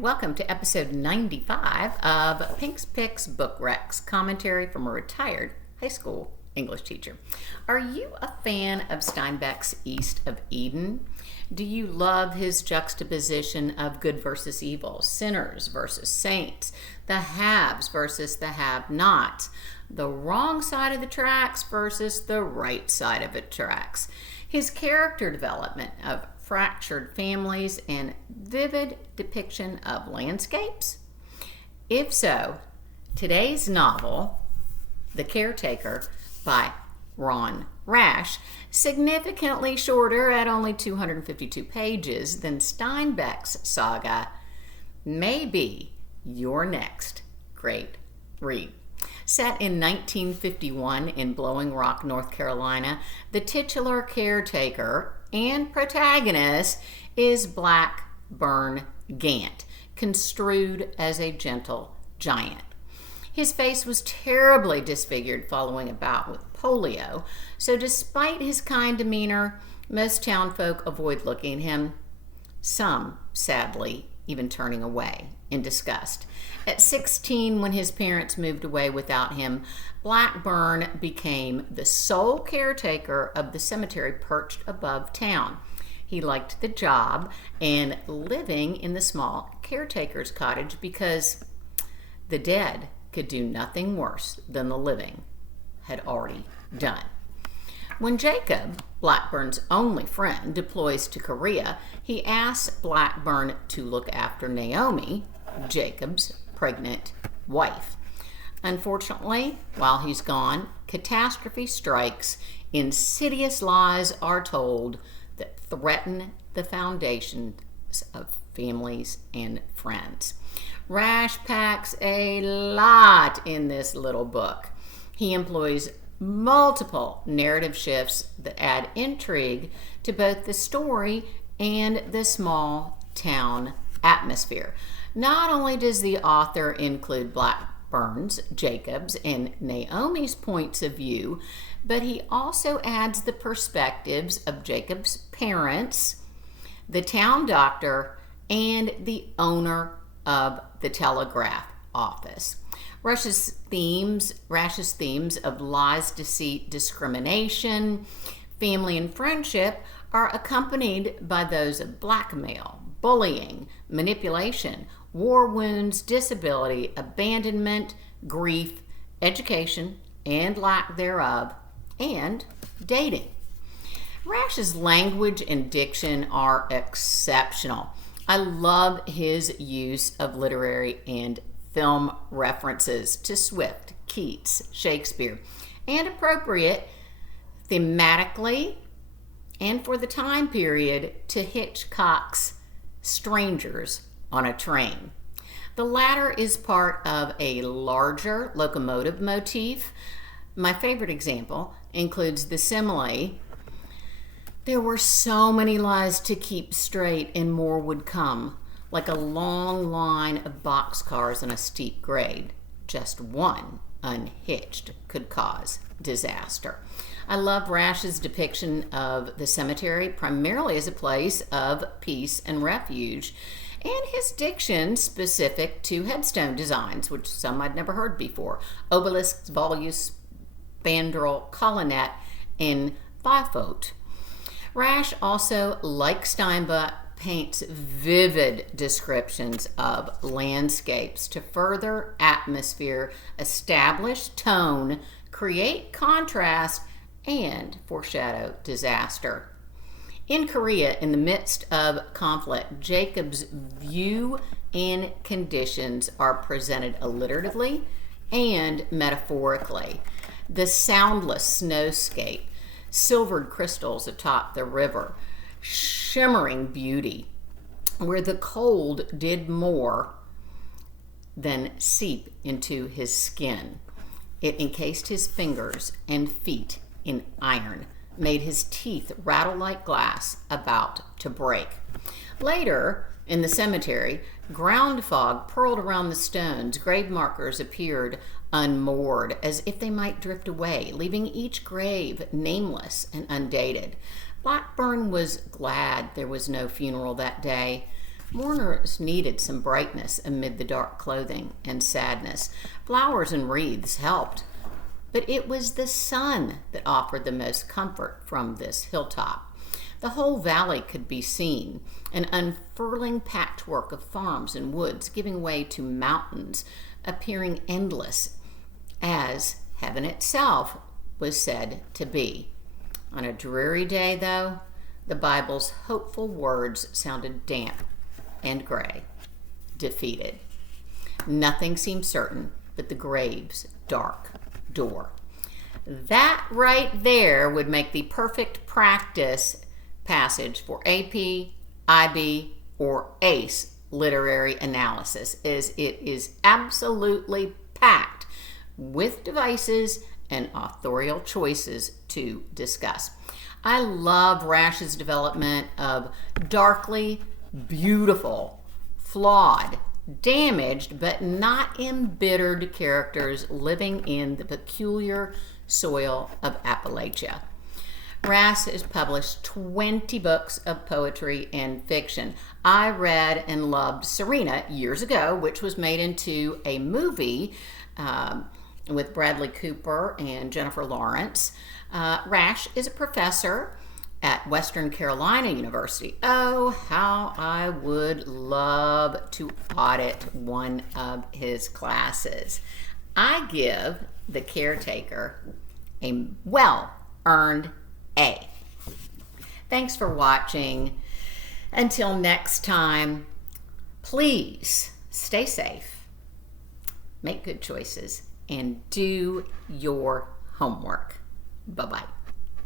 Welcome to episode 95 of Pink's Picks Book Recs, commentary from a retired high school English teacher. Are you a fan of Steinbeck's East of Eden? Do you love his juxtaposition of good versus evil, sinners versus saints, the haves versus the have-nots, the wrong side of the tracks versus the right side of the tracks, his character development of fractured families and vivid depiction of landscapes? If so, today's novel, The Caretaker by Ron Rash, significantly shorter at only 252 pages than Steinbeck's saga, may be your next great read. Set in 1951 in Blowing Rock, North Carolina, the titular caretaker and protagonist is Blackburn Gant, construed as a gentle giant. His face was terribly disfigured following a bout with polio, so despite his kind demeanor, most townfolk avoid looking at him, some, sadly, even turning away in disgust. At 16, when his parents moved away without him, Blackburn became the sole caretaker of the cemetery perched above town. He liked the job and living in the small caretaker's cottage because the dead could do nothing worse than the living had already done. When Jacob, Blackburn's only friend, deploys to Korea, he asks Blackburn to look after Naomi, Jacob's pregnant wife. Unfortunately, while he's gone, catastrophe strikes. Insidious lies are told that threaten the foundations of families and friends. Rash packs a lot in this little book. He employs multiple narrative shifts that add intrigue to both the story and the small town atmosphere. Not only does the author include Blackburn's, Jacob's, and Naomi's points of view, but he also adds the perspectives of Jacob's parents, the town doctor, and the owner of the telegraph office. Rash's themes of lies, deceit, discrimination, family, and friendship are accompanied by those of blackmail, bullying, manipulation, war wounds, disability, abandonment, grief, education, and lack thereof, and dating. Rash's language and diction are exceptional. I love his use of literary and film references to Swift, Keats, Shakespeare, and appropriate thematically and for the time period to Hitchcock's Strangers on a Train. The latter is part of a larger locomotive motif. My favorite example includes the simile, "There were so many lies to keep straight and more would come, like a long line of boxcars on a steep grade. Just one unhitched could cause disaster." I love Rash's depiction of the cemetery primarily as a place of peace and refuge, and his diction specific to headstone designs, which some I'd never heard before: obelisks, volutes, spandrel, colonnette, and bifold. Rash also, like Steinbeck, paints vivid descriptions of landscapes to further atmosphere, establish tone, create contrast, and foreshadow disaster. In Korea, in the midst of conflict, Jacob's view and conditions are presented alliteratively and metaphorically. The soundless snowscape, silvered crystals atop the river, shimmering beauty, where the cold did more than seep into his skin. It encased his fingers and feet in iron, made his teeth rattle like glass about to break. Later, in the cemetery, ground fog purled around the stones. Grave markers appeared unmoored, as if they might drift away, leaving each grave nameless and undated. Blackburn was glad there was no funeral that day. Mourners needed some brightness amid the dark clothing and sadness. Flowers and wreaths helped, but it was the sun that offered the most comfort from this hilltop. The whole valley could be seen, an unfurling patchwork of farms and woods giving way to mountains, appearing endless, as heaven itself was said to be. On a dreary day, though, the Bible's hopeful words sounded damp and gray, defeated. Nothing seemed certain but the grave's dark door. That right there would make the perfect practice passage for AP, IB, or ACE literary analysis, as it is absolutely packed with devices and authorial choices to discuss. I love Rash's development of darkly beautiful, flawed, damaged, but not embittered characters living in the peculiar soil of Appalachia. Rash has published 20 books of poetry and fiction. I read and loved Serena years ago, which was made into a movie with Bradley Cooper and Jennifer Lawrence. Rash is a professor at Western Carolina University. Oh, how I would love to audit one of his classes. I give The Caretaker a well-earned A. Thanks for watching. Until next time, please stay safe, make good choices, and do your homework. Bye-bye.